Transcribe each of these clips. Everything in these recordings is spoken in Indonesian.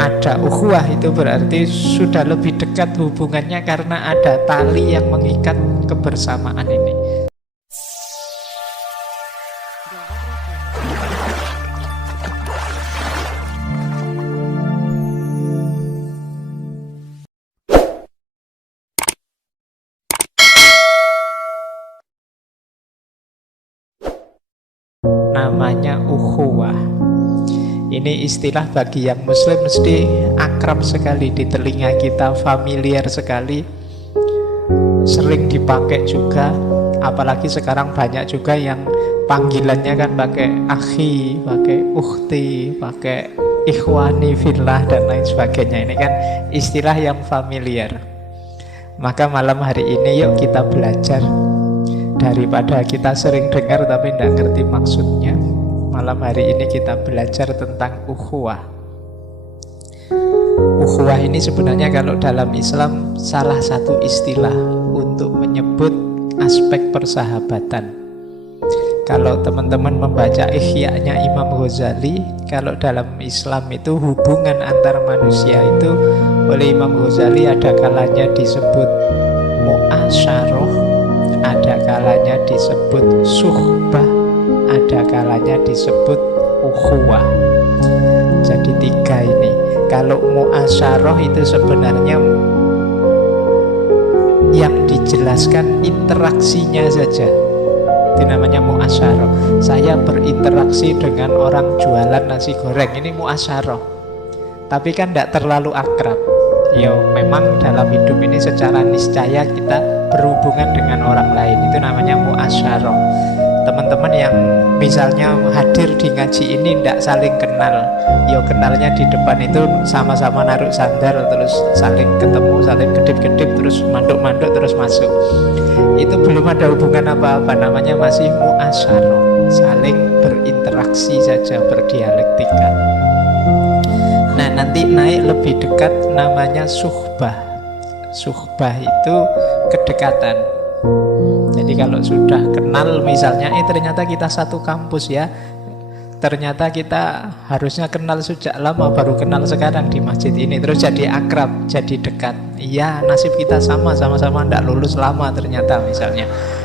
ada ukhuwah itu berarti sudah lebih dekat hubungannya karena ada tali yang mengikat kebersamaan ini. Namanya ukhuwah. Ini istilah bagi yang muslim mesti akrab sekali di telinga kita, familiar sekali, sering dipakai juga. Apalagi sekarang banyak juga yang panggilannya kan pakai akhi, pakai ukhti, pakai ikhwani fillah dan lain sebagainya. Ini kan istilah yang familiar. Maka malam hari ini yuk kita belajar. Daripada kita sering dengar tapi tidak ngerti maksudnya, malam hari ini kita belajar tentang ukhuwah. Ukhuwah ini sebenarnya kalau dalam Islam salah satu istilah untuk menyebut aspek persahabatan. Kalau teman-teman membaca Ihya-nya Imam Ghazali, kalau dalam Islam itu hubungan antar manusia itu oleh Imam Ghazali ada kalanya disebut mu'asyarah, ada kalanya disebut suhbah, ada kalanya disebut ukhuwah. Jadi tiga ini. Kalau mu'asyarah itu sebenarnya yang dijelaskan interaksinya saja, itu namanya mu'asyarah. Saya berinteraksi dengan orang jualan nasi goreng, ini mu'asyarah. Tapi kan tidak terlalu akrab. Ya memang dalam hidup ini secara niscaya kita berhubungan dengan orang lain, itu namanya mu'asyarah. Teman-teman yang misalnya hadir di ngaji ini tidak saling kenal, ya kenalnya di depan itu sama-sama naruh sandal, terus saling ketemu, saling kedip-kedip, terus manduk-manduk, terus masuk. Itu belum ada hubungan apa-apa, namanya masih mu'asyarah, saling berinteraksi saja, berdialektika. Nah nanti naik lebih dekat namanya suhbah. Suhbah itu kedekatan. Jadi kalau sudah kenal misalnya, ternyata kita satu kampus ya, ternyata kita harusnya kenal sejak lama, baru kenal sekarang di masjid ini, terus jadi akrab, jadi dekat. Iya, nasib kita sama-sama tidak lulus lama ternyata misalnya.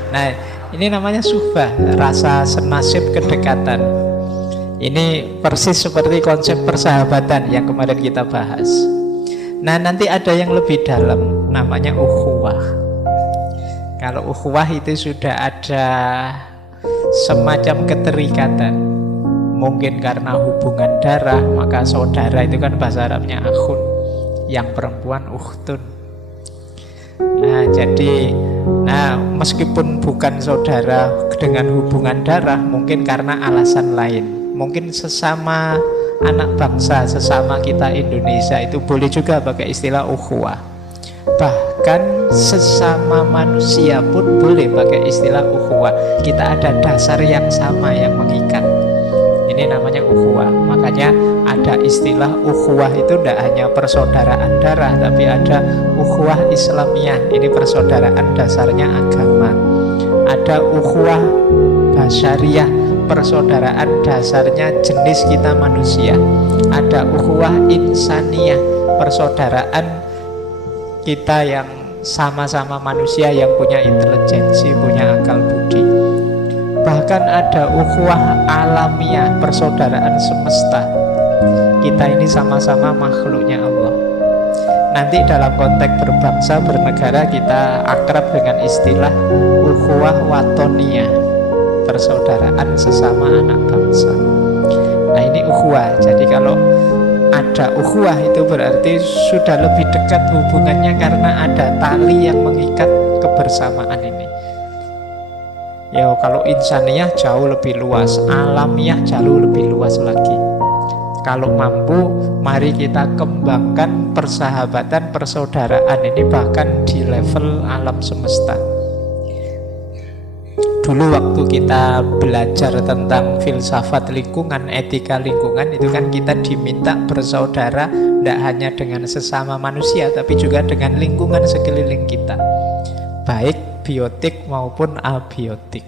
Nah ini namanya suhbah, rasa senasib, kedekatan. Ini persis seperti konsep persahabatan yang kemarin kita bahas. Nah nanti ada yang lebih dalam, namanya ukhuwah. Kalau ukhuwah itu sudah ada semacam keterikatan. Mungkin karena hubungan darah, maka saudara itu kan bahasa Arabnya akhun, yang perempuan ukhtun. Nah jadi, meskipun bukan saudara dengan hubungan darah, mungkin karena alasan lain. Mungkin sesama anak bangsa, sesama kita Indonesia itu boleh juga pakai istilah ukhuwah. Bahkan sesama manusia pun boleh pakai istilah ukhuwah. Kita ada dasar yang sama yang mengikat. Ini namanya ukhuwah. Makanya ada istilah ukhuwah itu tidak hanya persaudaraan darah, tapi ada ukhuwah Islamiyah. Ini persaudaraan dasarnya agama. Ada ukhuwah basyariyah, persaudaraan dasarnya jenis kita manusia. Ada ukhuwah insaniyah, persaudaraan kita yang sama-sama manusia yang punya intelijensi, punya akal budi. Bahkan ada ukhuwah alamiah, persaudaraan semesta. Kita ini sama-sama makhluknya Allah. Nanti dalam konteks berbangsa, bernegara, kita akrab dengan istilah ukhuwah watoniyah, persaudaraan sesama anak bangsa. Nah ini ukhuwah. Jadi kalau ada ukhuwah itu berarti sudah lebih dekat hubungannya karena ada tali yang mengikat kebersamaan ini. Ya kalau insaniyah jauh lebih luas, alamiah jauh lebih luas lagi. Kalau mampu, mari kita kembangkan persahabatan, persaudaraan ini bahkan di level alam semesta. Dulu waktu kita belajar tentang filsafat lingkungan, etika lingkungan, itu kan kita diminta bersaudara tidak hanya dengan sesama manusia, tapi juga dengan lingkungan sekeliling kita, baik biotik maupun abiotik.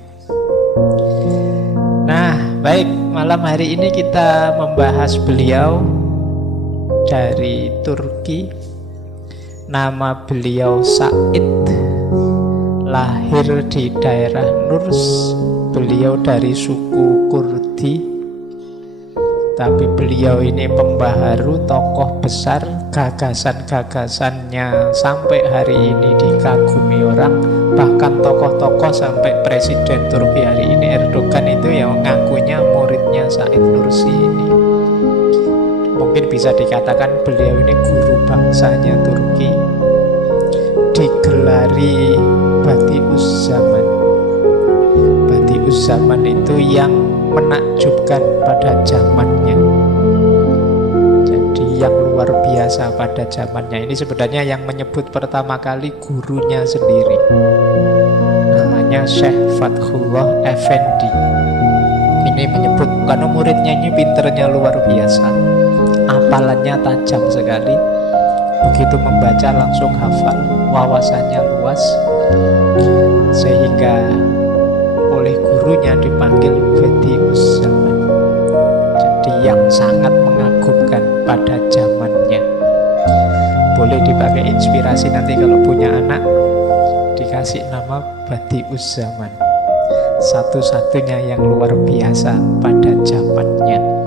Nah, baik, malam hari ini kita membahas beliau dari Turki. Nama beliau Said, lahir di daerah Nurs. Beliau dari suku Kurdi, tapi beliau ini pembaharu, tokoh besar. Gagasan-gagasannya sampai hari ini dikagumi orang. Bahkan tokoh-tokoh sampai Presiden Turki hari ini Erdogan itu ya ngakunya muridnya Said Nursi ini. Mungkin bisa dikatakan beliau ini guru bangsanya Turki. Digelari Badi'uz Zaman. Badi'uz Zaman itu yang menakjubkan pada zamannya. Jadi yang luar biasa pada zamannya. Ini sebenarnya yang menyebut pertama kali gurunya sendiri. Namanya Syekh Fathullah Effendi. Ini menyebut karena muridnya ini pinternya luar biasa. Hafalannya tajam sekali. Begitu membaca langsung hafal, wawasannya luas, sehingga oleh gurunya dipanggil Badi'uz Zaman. Jadi yang sangat mengagumkan pada zamannya. Boleh dipakai inspirasi nanti kalau punya anak, dikasih nama Badi'uz Zaman. Satu-satunya yang luar biasa pada zamannya.